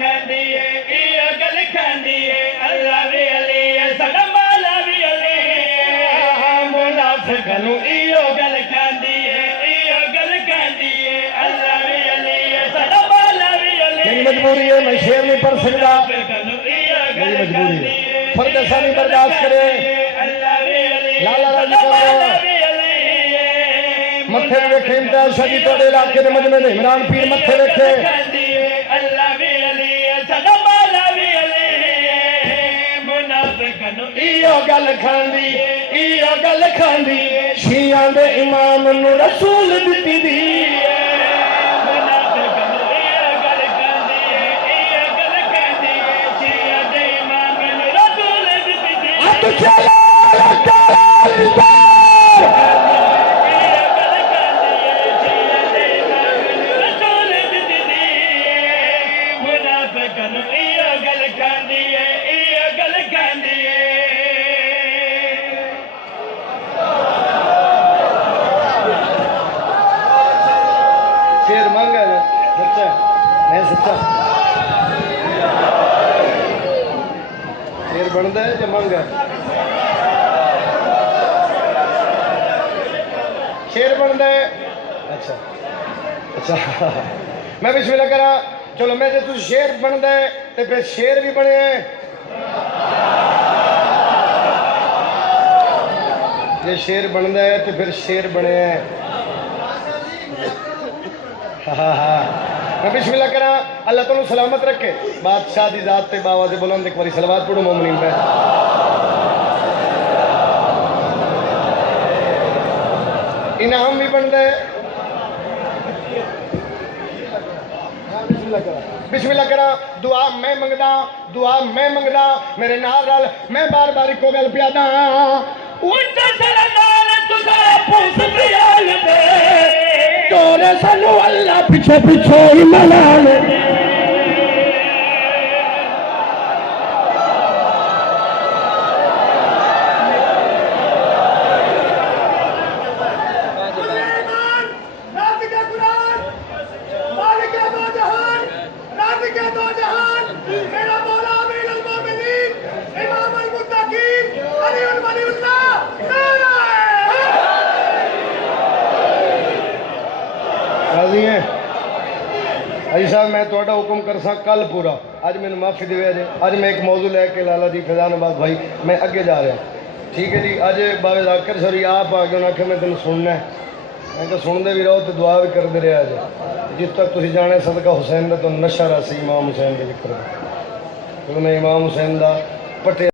खांदी है इयो गल खांदी है अल्लाह भी अली है साडा मौला भी अली है मुनाफिक नू इयो गल खांदी है इयो गल खांदी है अल्लाह भी अली है साडा मौला भी अली मेरी मजबूरी है मैं शेर नहीं पढ़ सकता मेरी मजबूरी है फर्द सानी बर्दाश्त करे लाला राज मथे वेखे इम्तियाज शाह जी तोड़े इलाके के मजमे ने इमरान पीर मथे वेखे अल्लाह भी अली है साडा मौला भी अली है मुनाफिक नू इयो गल खांदी इयो गल खांदी शियां दे इमाम नू रसूल दित्ती दी मुनाफिक नू इयो गल खांदी है इयो गल खांदी है शियां दे इमाम नू रसूल दित्ती दी अत चला शेर मांगा ना सच्चा मैं सच्चा शेर बनता है जो मांगा शेर बनता है अच्छा अच्छा मैं बिस्मिल्लाह करा चलो मैं जो तू शेर बनता है तो फिर शेर भी बने हैं जे शेर बनता है तो फिर शेर बने हैं मैं बिस्मिल्लाह करा अल्लाह तुम सलामत रखे बादशाह दी जात ते बाबा दे बुलंद एक बारी सलवात पढ़ो मोमिनीन पे इनाम भी बनता है बिस्मिल्लाह करा दुआ मैं मंगदा मेरे नाल रल मैं बार बार इको गल प्यादा तोरे सानू अल्लाह पिछे पिछे ही मना ले अजी साहब मैं थोड़ा हुक्म कर सा कल पूरा अज मैंने माफ़ी दे अज मैं एक मौजू लैके लाला जी फैजानाबाद भाई मैं अगे जा रहा ठीक है जी अज बाबे जाकर सरी आप आ गए आखे मैं तेन सुनना है मैं तो सुनते भी रहो तो दुआ भी करते रहे अज जिस तक तुम जाने सदका हुसैन का तो नशा रहा सी इमाम हुसैन के जिक्र चलो मैं इमाम हुसैन का पटे